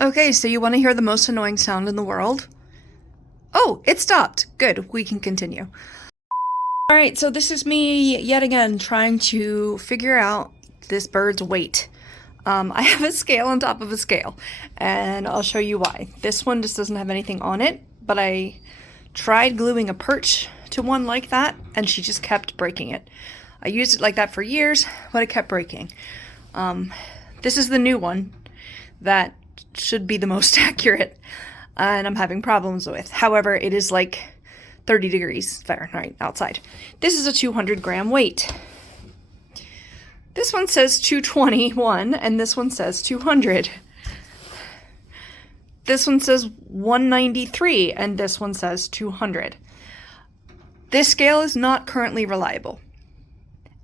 Okay, so you want to hear the most annoying sound in the world? Oh, it stopped. Good, we can continue. Alright, so this is me yet again trying to figure out this bird's weight. I have a scale on top of a scale, and I'll show you why. This one just doesn't have anything on it, but I tried gluing a perch to one like that, and she just kept breaking it. I used it like that for years, but it kept breaking. This is the new one that should be the most accurate, and I'm having problems with. However, it is like 30 degrees Fahrenheit outside. This is a 200 gram weight. This one says 221, and this one says 200. This one says 193, and this one says 200. This scale is not currently reliable.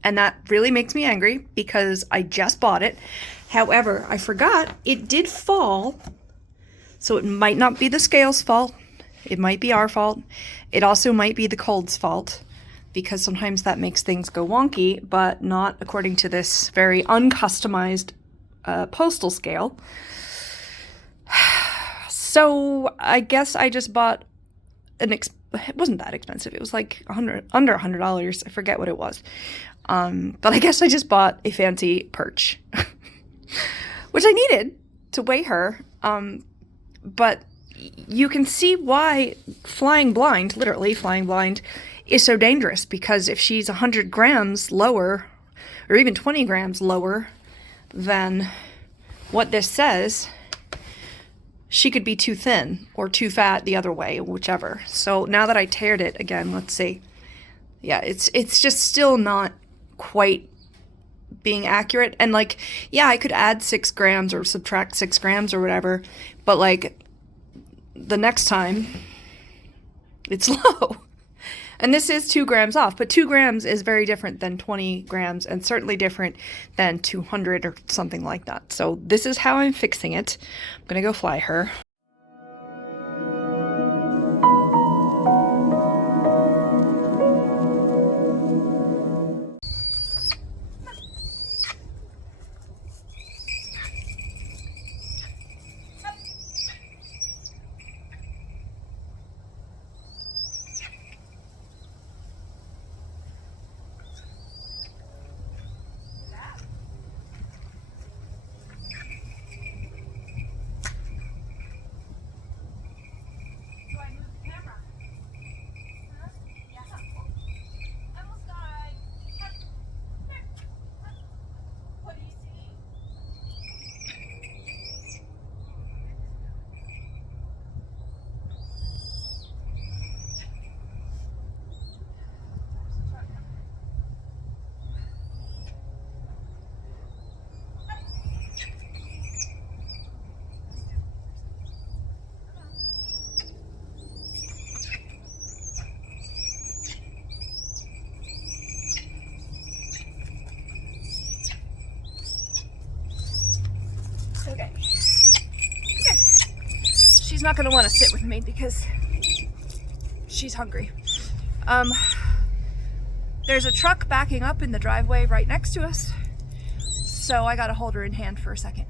And that really makes me angry because I just bought it. However, I forgot it did fall, so it might not be the scale's fault. It might be our fault. It also might be the cold's fault, because sometimes that makes things go wonky, but not according to this very uncustomized postal scale. So I guess I just bought it wasn't that expensive. It was like under $100. I forget what it was. But I guess I just bought a fancy perch, which I needed to weigh her. But you can see why flying blind, literally flying blind, is so dangerous, because if she's 100 grams lower, or even 20 grams lower than what this says, she could be too thin or too fat the other way, whichever. So now that I teared it again, let's see. Yeah, it's just still not quite being accurate. And like, yeah, I could add 6 grams or subtract 6 grams or whatever, but like the next time it's low. And this is 2 grams off, but 2 grams is very different than 20 grams, and certainly different than 200 or something like that. So this is how I'm fixing it. I'm gonna go fly her. Okay. She's not going to want to sit with me because she's hungry. There's a truck backing up in the driveway right next to us, so I got to hold her in hand for a second.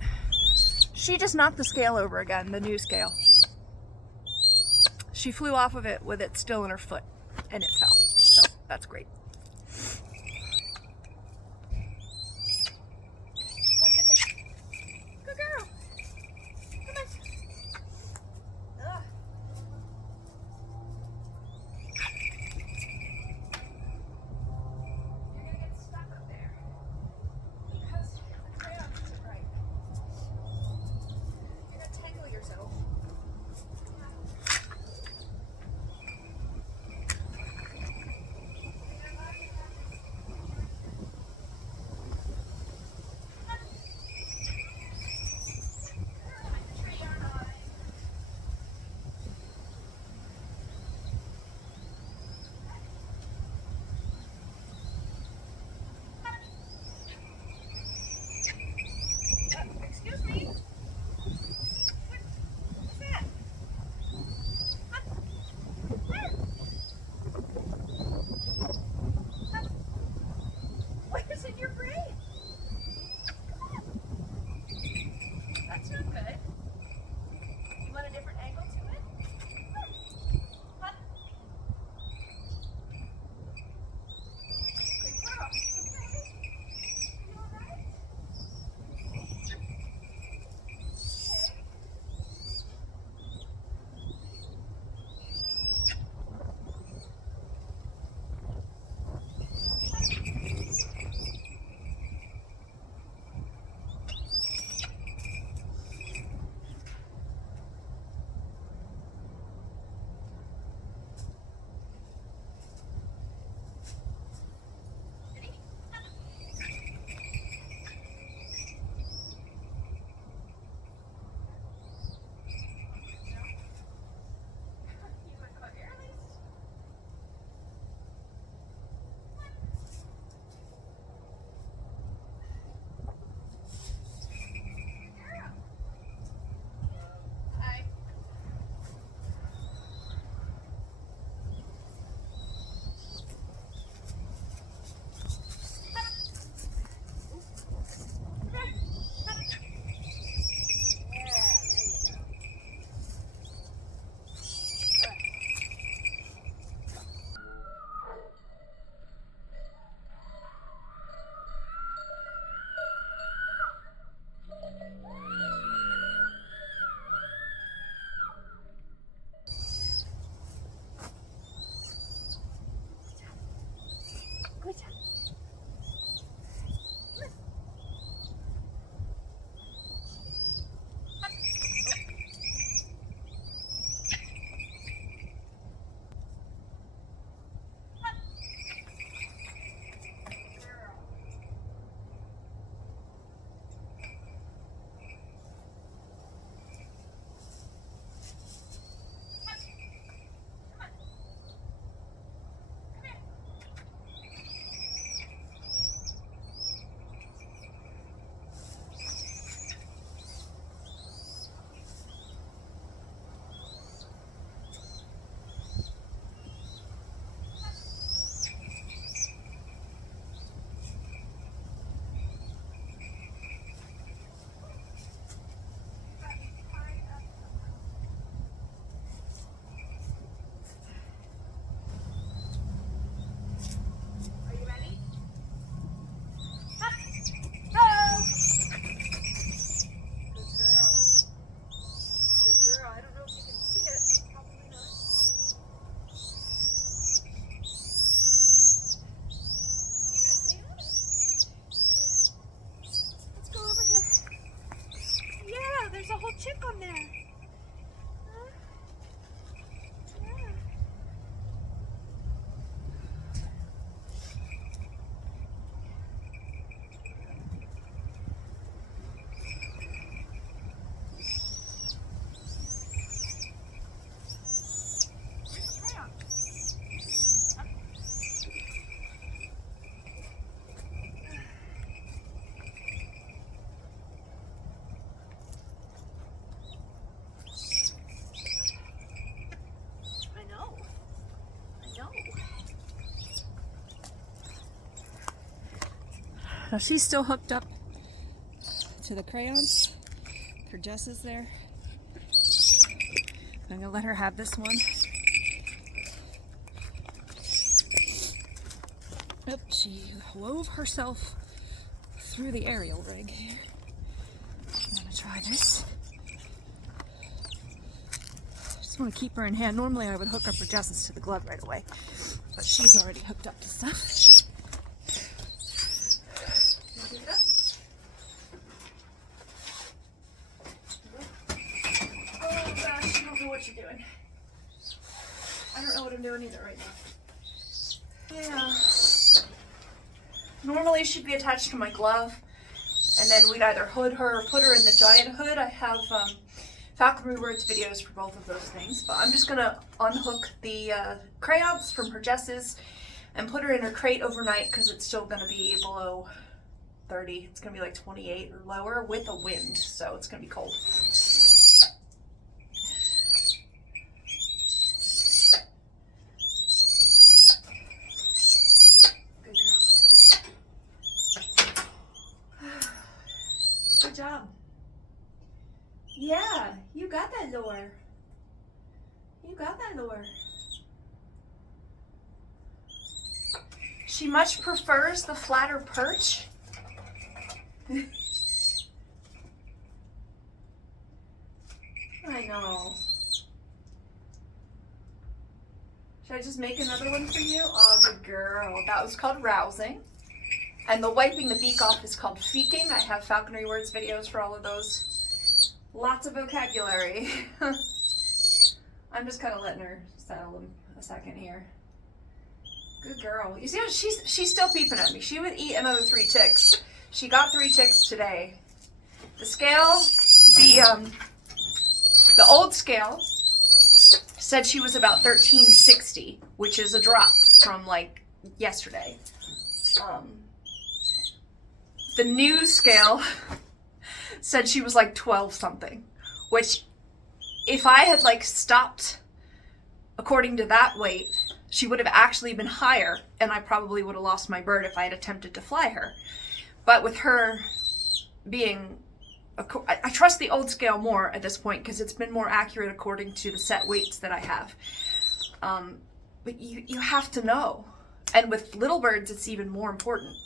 She just knocked the scale over again, the new scale. She flew off of it with it still in her foot, and it fell, so that's great. Now she's still hooked up to the crayons. Her Jess is there. I'm gonna let her have this one. Yep, she wove herself through the aerial rig here. I'm gonna try this. Just want to keep her in hand. Normally I would hook up her Jess's to the glove right away, but she's already hooked up to stuff. Doing either right now. Yeah. Normally she'd be attached to my glove, and then we'd either hood her or put her in the giant hood. I have Falconry words videos for both of those things, but I'm just gonna unhook the crayons from her Jess's and put her in her crate overnight because it's still gonna be below 30. It's gonna be like 28 or lower with a wind, so it's gonna be cold. Good job. Yeah, you got that lure. You got that lure. She much prefers the flatter perch. I know. Should I just make another one for you? Oh, good girl. That was called rousing. And the wiping the beak off is called feeking. I have Falconry words videos for all of those. Lots of vocabulary. I'm just kind of letting her settle them a second here. Good girl. You see how she's still peeping at me. She would eat another 3 ticks. She got 3 ticks today. The scale, the old scale said she was about 1360, which is a drop from like yesterday. The new scale said she was like 12 something, which if I had like stopped according to that weight, she would have actually been higher, and I probably would have lost my bird if I had attempted to fly her. But with her being, I trust the old scale more at this point because it's been more accurate according to the set weights that I have. But you have to know. And with little birds, it's even more important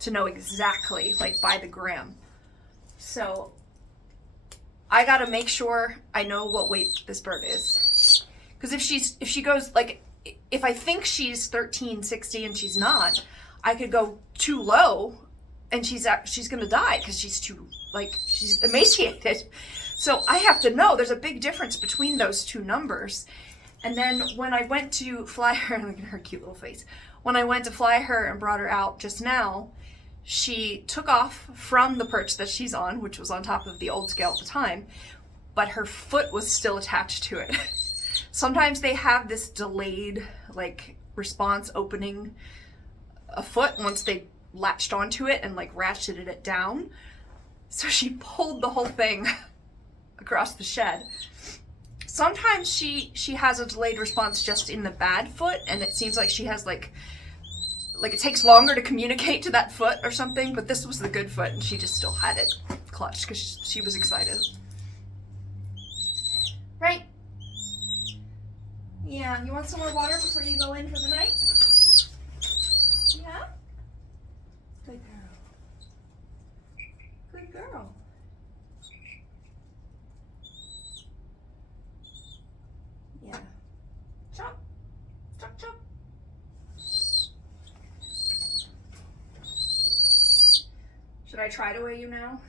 to know exactly, like by the gram. So I gotta make sure I know what weight this bird is. Because if she goes, like, if I think she's 1360 and she's not, I could go too low and she's gonna die because she's too, like, she's emaciated. So I have to know there's a big difference between those two numbers. And then when I went to fly her, look at her cute little face. When I went to fly her and brought her out just now, she took off from the perch that she's on, which was on top of the old scale at the time, but her foot was still attached to it. Sometimes they have this delayed, like, response opening a foot once they latched onto it and, like, ratcheted it down. So she pulled the whole thing across the shed. Sometimes she has a delayed response just in the bad foot, and it seems like she has, like it takes longer to communicate to that foot or something, but this was the good foot, and she just still had it clutched because she was excited. Right? Yeah, you want some more water before you go in for the night? Yeah? Good girl. Good girl. Yeah. Chop. Chop, chop. Should I try to weigh you now?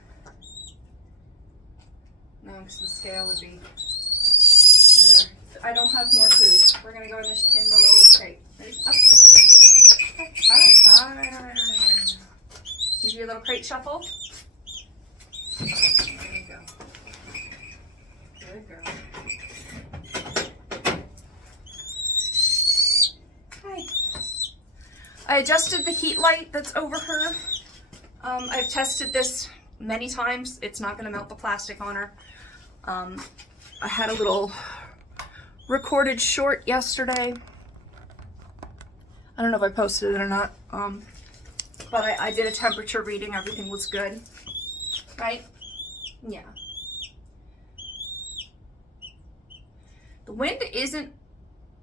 No. because the scale would be there. I don't have more food. We're gonna go in the little crate. Ready? Up. Okay. All right. Give you a little crate shuffle. There you go. Good girl. Okay. I adjusted the heat light that's over her. I've tested this many times. It's not going to melt the plastic on her. I had a little recorded short yesterday. I don't know if I posted it or not. But I did a temperature reading. Everything was good. Right? Yeah. The wind isn't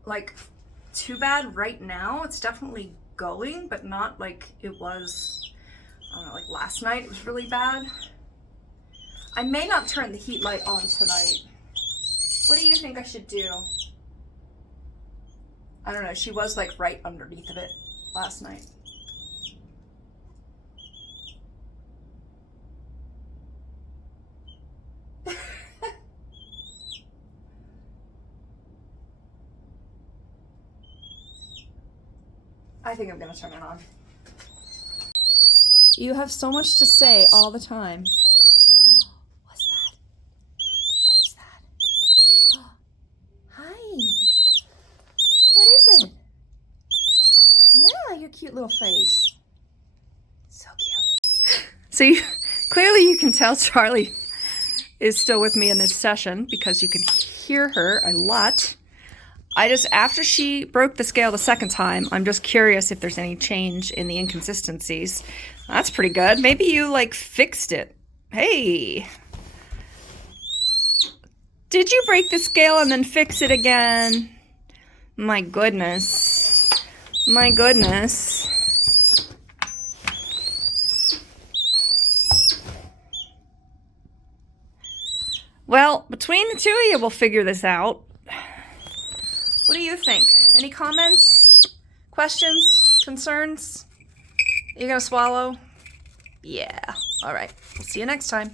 like too bad right now. It's definitely going, but not like it was, I don't know, like last night. It was really bad. I may not turn the heat light on tonight. What do you think I should do? I don't know. She was like right underneath of it last night. I think I'm gonna turn it on. You have so much to say all the time. What's that? What is that? Hi. What is it? Ah, your cute little face. So cute. So clearly you can tell Charlie is still with me in this session because you can hear her a lot. After she broke the scale the second time, I'm just curious if there's any change in the inconsistencies. That's pretty good. Maybe you, like, fixed it. Hey. Did you break the scale and then fix it again? My goodness. My goodness. Well, between the two of you, we'll figure this out. What do you think? Any comments? Questions? Concerns? You gonna swallow? Yeah. All right. We'll see you next time.